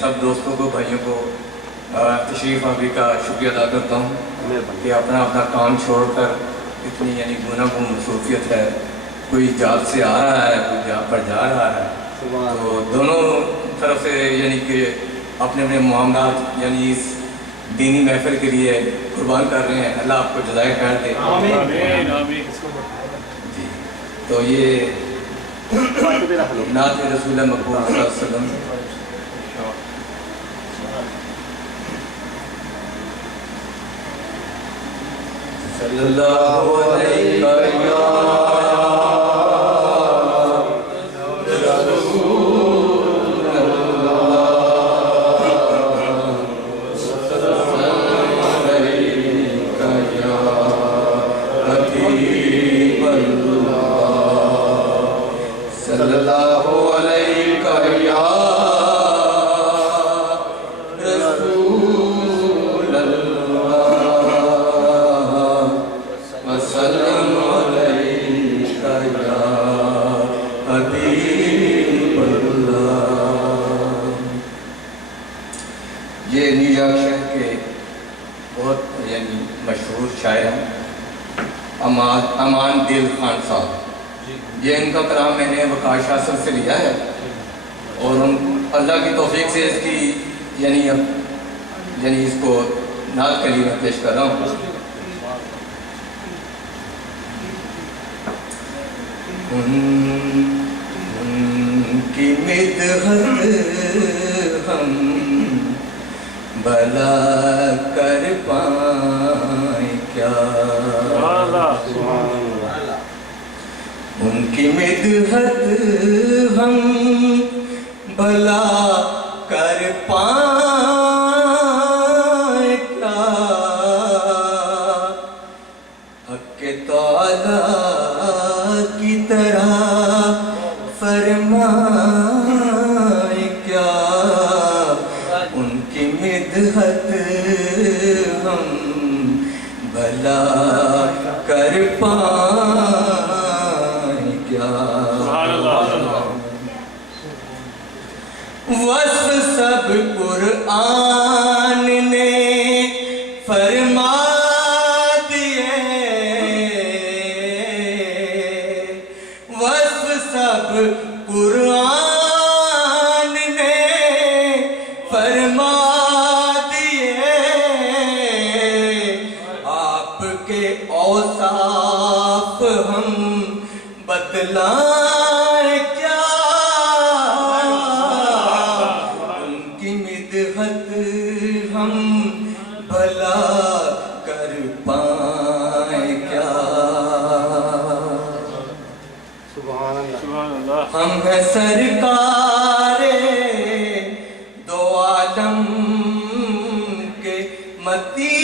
سب دوستوں کو بھائیوں کو تشریف آوری کا شکریہ ادا کرتا ہوں کہ اپنا کام چھوڑ کر اتنی یعنی گناہ کو مصروفیت ہے، کوئی جاب سے آ رہا ہے، کوئی جاب پر جا رہا ہے، تو دونوں طرف سے یعنی کہ اپنے اپنے معاملات یعنی اس دینی محفل کے لیے قربان کر رہے ہیں. اللہ آپ کو جزائے خیر دے. جی تو یہ نعت رسول مقبول صلی اللہ علیہ وسلم صلی اللہ علیہ وسلم یہ نیو یارک شہر کے بہت یعنی مشہور شاعر ہیں امان دل خان صاحب. یہ ان کا کلام میں نے وقاش حاصل سے لیا ہے اور اللہ کی توفیق سے اس کی یعنی اس کو نعت کے لیے میں پیش کر رہا ہوں. ان کی مدحت ہم بھلا کر پائیں کیا، ان کی مدحت ہم بھلا کر پائیں کیا، حق تعالیٰ کی طرح فرمائیں کیا، ان کی مدحت ہم بھلا کر پائیں کیا. وصف سب قرآن نے فرما دیے، وصف سب قرآن نے فرما دیے، آپ کے اوصاف ہم بتلائیں کیا، ان کی مدحت ہم بھلا کر پائیں کیا. ہم ہیں سرکار دو عالم کے متی،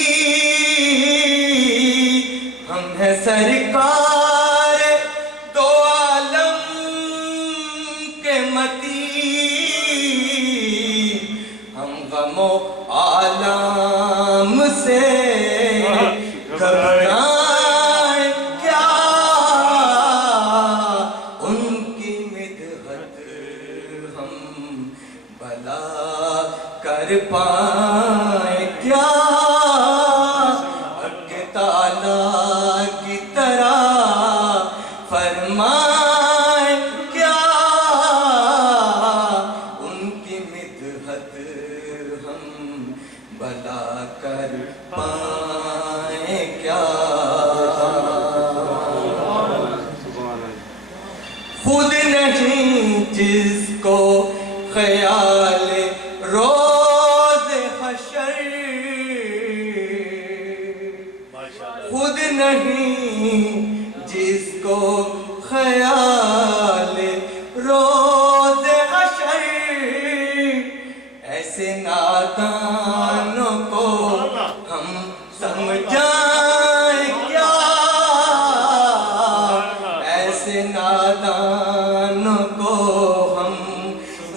ہم ہیں سرکار دو عالم کے متی، ہم غم و عالم سے گھبرائیں کیا، ان کی مدحت ہم بھلا کر پائیں کیا، حق تعالیٰ کی طرح فرمائیں کیا، ان کی مدحت ہم بھلا کر پائیں کیا. خود نہیں جس کو خیال روز حشر، خود نہیں جس کو خیال روز حشر، ایسے نادانوں کو ہم سمجھائیں کیا، ایسے نادانوں کو ہم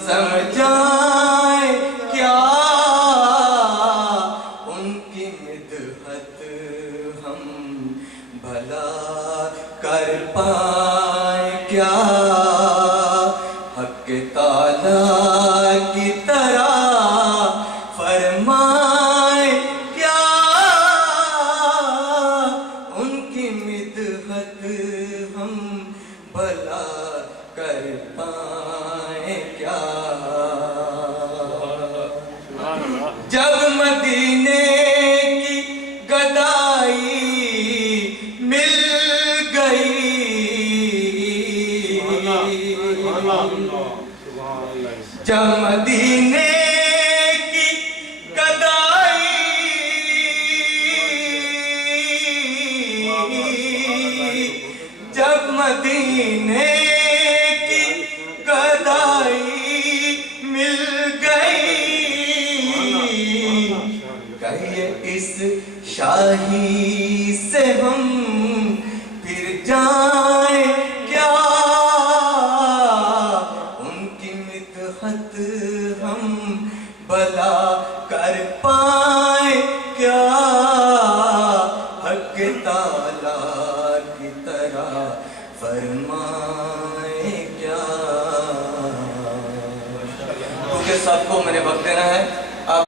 سمجھائیں کیا، ان کی مدحت ہم مدینے کی گدائی جب مدینے کی گدائی مل گئی کہیے اس شاہی سے ہم پھر جائیں کیا ان کی مدحت ہم بلا کر پائیں کیا حق تعالیٰ کی طرح فرمائیں کیا. کیونکہ سب کو میں نے وقت دینا ہے.